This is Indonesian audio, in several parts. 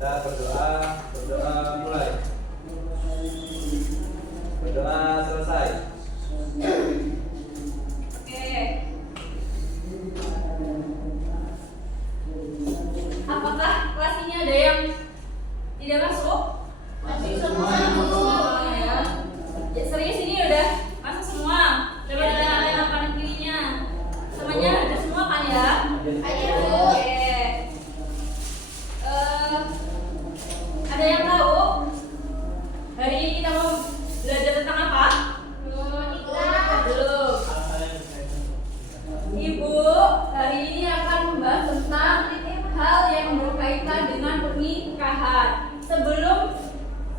Kita berdoa mulai. Berdoa selesai. Oke. Apakah kelas ini ada yang tidak masuk? Masih semua. Ya. Ya, serius ini udah masuk semua. Coba ada yang kanan kirinya. Semuanya ada semua kan ya? Ayo. Oke. Ada yang tahu hari ini kita mau belajar tentang apa? Belum. Ibu hari ini akan membahas tentang hal yang berkaitan dengan pernikahan. Sebelum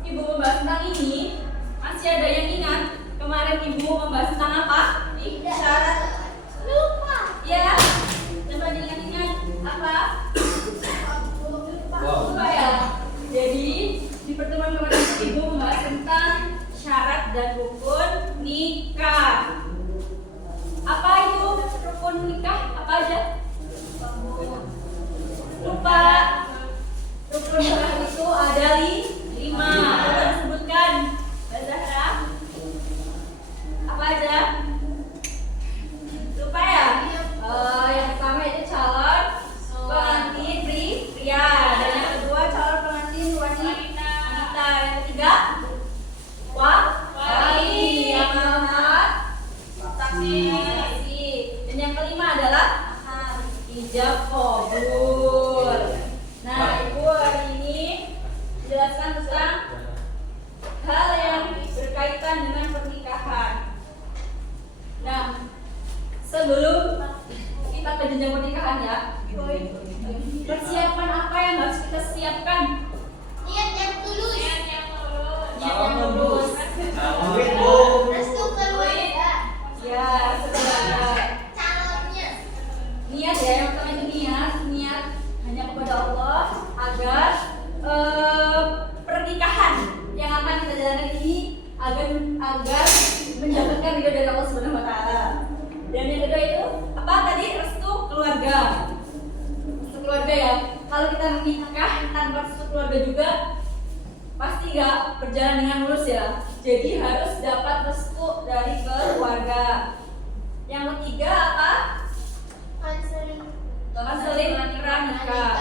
Ibu membahas tentang ini, masih ada yang ingat kemarin Ibu membahas tentang apa? Syarat. Lupa. Ya, coba diingat-ingat apa? Lupa ya. Jadi di pertemuan kemarin Ibu membahas tentang syarat dan rukun nikah. Apa itu rukun nikah? Apa aja? Lupa. Rukun nikah itu ada 5. Coba disebutkan, Mbak Zahra. Apa aja? Lupa ya? Yang pertama itu calon pengantin pria, dan yang kedua calon pengantin wanita. Yang ketiga wali, yang keempat saksi, dan yang kelima adalah ijab qabul. Nah, Ibu hari ini menjelaskan tentang hal yang berkaitan dengan pernikahan. Nah, sebelum kita ke jenjang pernikahan ya, persiapan apa yang harus kita siapkan? Niat yang tulus. Niat yang lulus. Restu keluarga. Ya, sebenarnya. Calonnya. Niat ya, yang pertama itu niat hanya kepada Allah agar pernikahan yang akan kita jalankan ini agar mendapatkan ridho dari Allah Subhanahu wa taala. Dan yang kedua itu apa tadi? Restu keluarga. Restu keluarga ya. Kalau kita menikah tanpa restu keluarga juga pasti nggak berjalan dengan mulus ya. Jadi harus dapat restu dari keluarga. Yang ketiga apa? Konseling pranikah.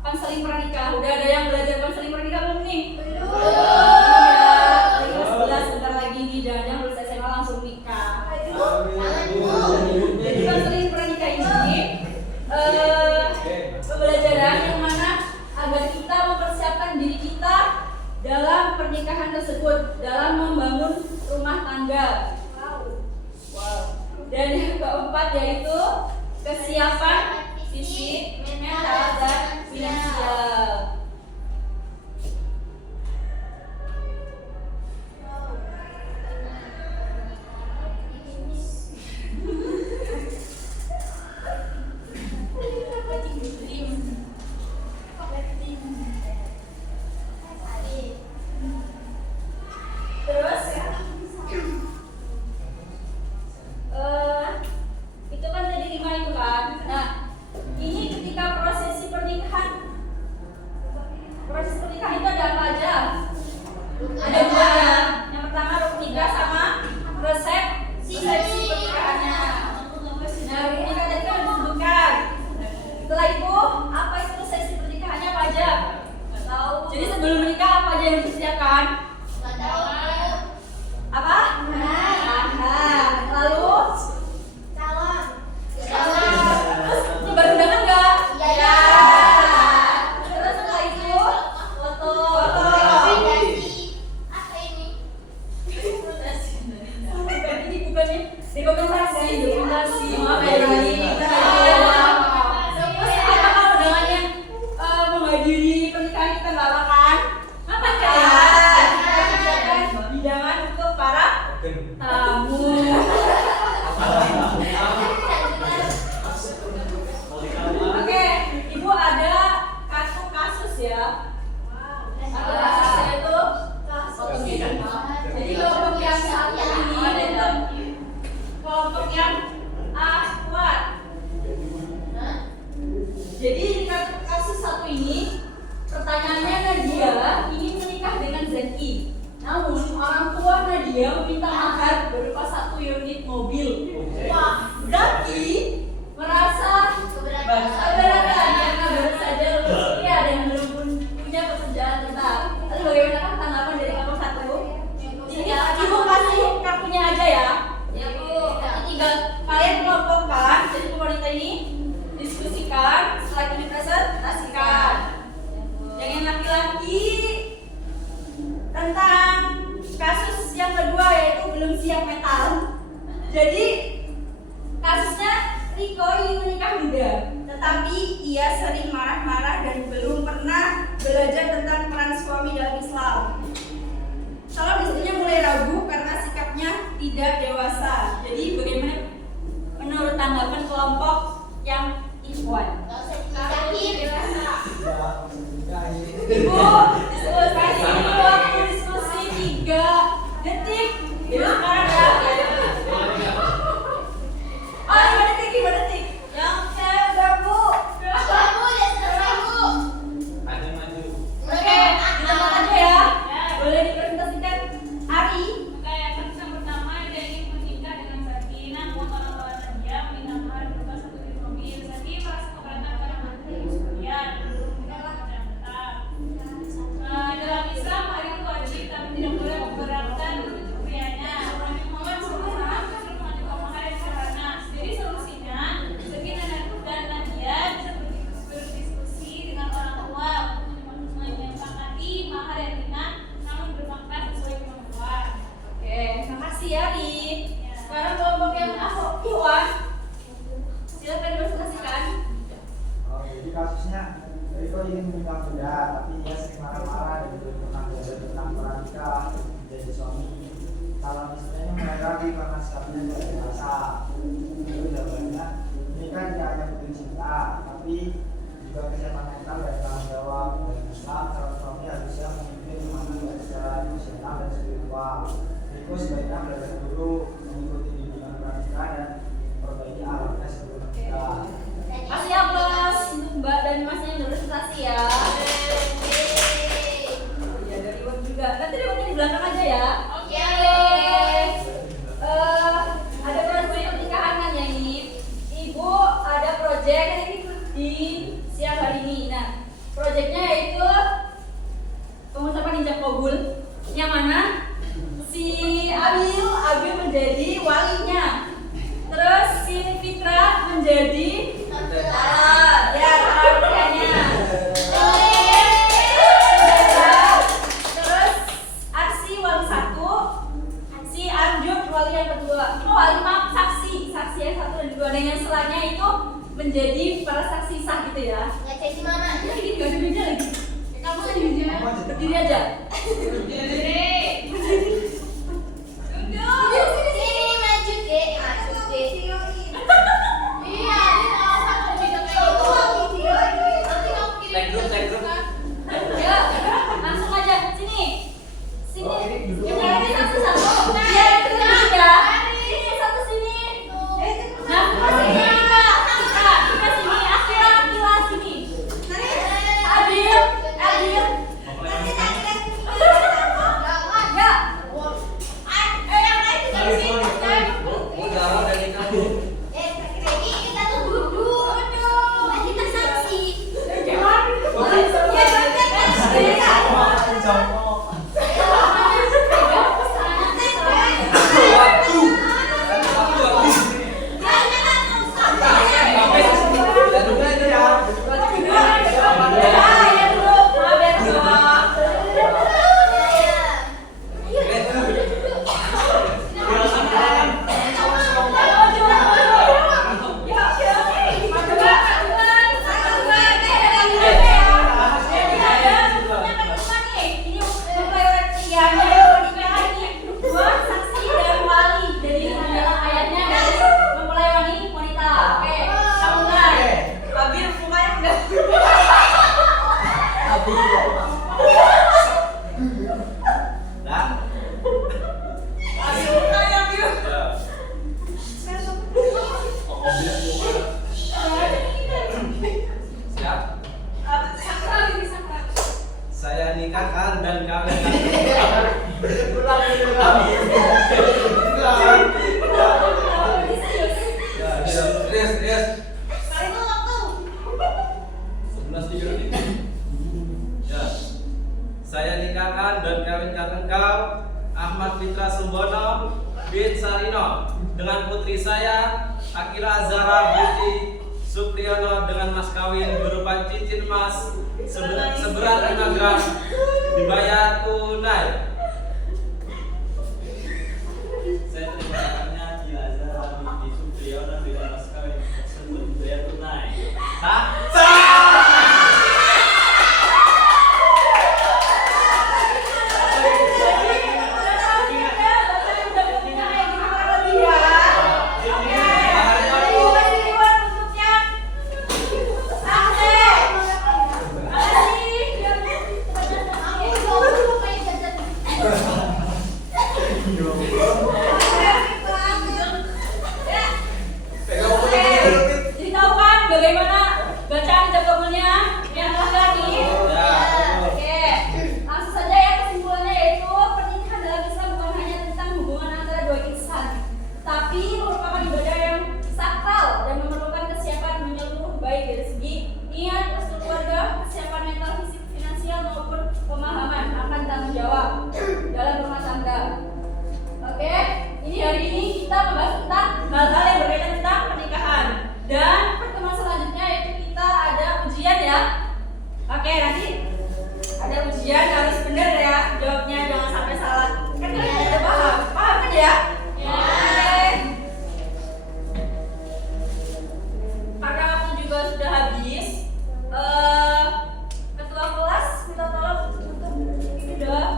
Konseling pranikah. Udah ada yang belajar konseling pranikah belum nih? Belum. Ya, lagi 11 sebentar lagi nih, jangan-jangan lulus SMA langsung nikah. Jadi konseling pranikah ini pembelajaran yang mana agar kita mempersiapkan diri kita dalam pernikahan tersebut, dalam membangun rumah tangga. Wow. Dan yang keempat yaitu kesiapan fisik, mental, dan finansial. Terus itu kan tadi 5 itu kan. Nah, ini ketika proses pernikahan itu ada apa aja? Ada 2 ya. Yang pertama rukun nikah sama resepsi pernikahannya. Nah, rukun nikah tadi kan disebutkan. Setelah itu apa itu resepsi pernikahannya apa aja? Nggak tahu. Jadi sebelum menikah apa aja yang dipersiapkan? Nggak tahu. Apa? Lalu Calon. terus nyebar undangan nggak? Iya. Terus setelah itu foto. Apa ini? Ini bukannya dokumentasi. Maaf ya tadi. Terus apa kalau undangannya menghadiri pernikahan kita nggak makan? Makan kan ya? Hidangan untuk para tamu. Oke, Ibu ada kartu kasus ya. Kartu kasusnya itu jadi kelompok yang satu ini kelompok yang akhwat. tinggal kalian kelompokkan. Jadi wanita ini diskusikan, setelah itu dipresentasikan. Yang laki-laki tentang kasus yang kedua yaitu belum siap mental. Jadi kasusnya Riko ingin menikah muda, tetapi ia sering marah-marah dan belum pernah belajar tentang peran suami dalam Islam. Calon istrinya mulai ragu karena sikapnya tidak dewasa. Jadi bagaimana menurut tanggapan kelompok yang Ikhwan? Gak usah dinikahin. Ibu, diskusi waktu diskusi 3 detik. Ibu sekarang ya. Oh, 5 detik, 5 detik. Yang saya udah Bu. Kamu udah selesai, Bu. Maju. Oke, kita mulai aja ya. Boleh dipresentasikan Ari. Kayak kasus yang pertama, dia ingin menikah dengan Saki, namun orang tua dia meminta mahar berupa 1 unit mobil. Saki merasa keberatan karena nanti kemudian belum mendapat jabatan. Dalam Islam mahar itu wajib, tapi tidak boleh memberatkan prianya. Muhammad SAW justru mengajukan mahar yang sederhana. Jadi solusinya, Saki dan Nadia bisa berdiskusi dengan orang tua untuk menyepakati mahar yang ringan namun bermakna sesuai kemampuan. Oke, makasih ya Ari. Sekarang kelompok yang Ikhwan. Silakan dipresentasikan. Oh, jadi kasusnya Riko ingin menikah muda, tapi ia sering marah-marah dan belum pernah belajar tentang peran nikah menjadi suami. Calon istrinya mulai ragu karena sikapnya tidak dewasa. Lalu jawabannya, menikah tidak hanya butuh cinta, tapi juga kesiapan mental dan tanggung jawab. Dalam Islam, calon suami harusnya memimpin rumah tangga secara emosional dan spiritual. Riko sebaiknya belajar dulu, mengikuti bimbingan pranikah dan perbaiki alatnya sebelum menikah. Kasih aplaus untuk Mbak dan Mas yang berprestasi ya. Ya dari Iwan juga. Nanti Iwannya di belakang aja ya. Oke. Ada proyek pernikahan kan ya ini. Ibu ada proyek ini di siang hari ini. Nah, proyeknya yaitu pengucapan ijab kabul. Yang mana si Abil menjadi walinya. Terus si Fitra menjadi ya pernikahannya. Terus Arsi wali 1, si Arjun wali yang kedua. Wali maaf saksi yang 1 dan 2. Dan yang setelahnya itu menjadi para saksi sah gitu ya. Ngecek di mana? Ini gak ada meja lagi. Kamu kan di meja. Berdiri aja. Sini maju deh, maju deh. Iya, ini salah satu bidang kayak gitu. Nanti kamu kirim. Tag group. Ya, langsung aja sini. Yang lainnya satu-satu. Ya, itu ya. Sini satu sini. Nah, sini Ika sini. Akila sini. Adil. Ya. Yang lain juga di sini. Bu, jawab dari kamu. Kita tuh duduk. Kan kita saksi. nikahkan dan kawin. Yes. 11.30. Ya. Saya nikahkan dan kawinkan engkau Ahmad Fitra Sumbono bin Sarino dengan putri saya saya Akira Azhara binti Supriyono dengan mas kawin berupa cincin emas seberat 5 gram dibayar tunai. Saya terima kabarnya Akira Azhara binti Supriyono dengan mas kawin tersebut dibayar tunai. Hah? Jadi tahu kan bagaimana bacaan jam kabulnya yang laki-laki? Ya. Oke, langsung saja ya kesimpulannya, yaitu pernikahan dalam Islam bukan hanya tentang hubungan antara dua insan, tapi merupakan ibadah yang sakral dan memerlukan kesiapan menyeluruh, baik dari segi niat, restu keluarga, kesiapan mental, fisik, finansial maupun pemahaman akan tanggung jawab dalam rumah tangga. Oke, ini hari ini kita membahas tentang hal-hal yang berkaitan tentang pernikahan. Dan pertemuan selanjutnya yaitu kita ada ujian ya. Oke, nanti ada ujian, harus benar ya jawabnya, jangan sampai salah. Kan kalian udah paham, paham kan ya? Ya. Oke. Karena waktu juga sudah habis, ketua kelas minta tolong untuk ini doang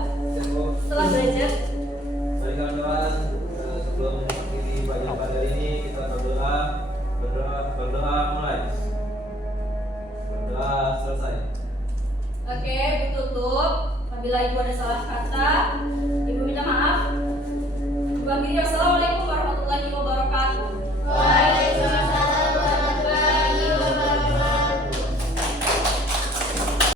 setelah belajar. Baik kawan-kawan, sebelum mengakhiri pelajaran pada ini kita berdoa mulai. Berdoa selesai. Oke, ditutup. Apabila ibu ada salah kata,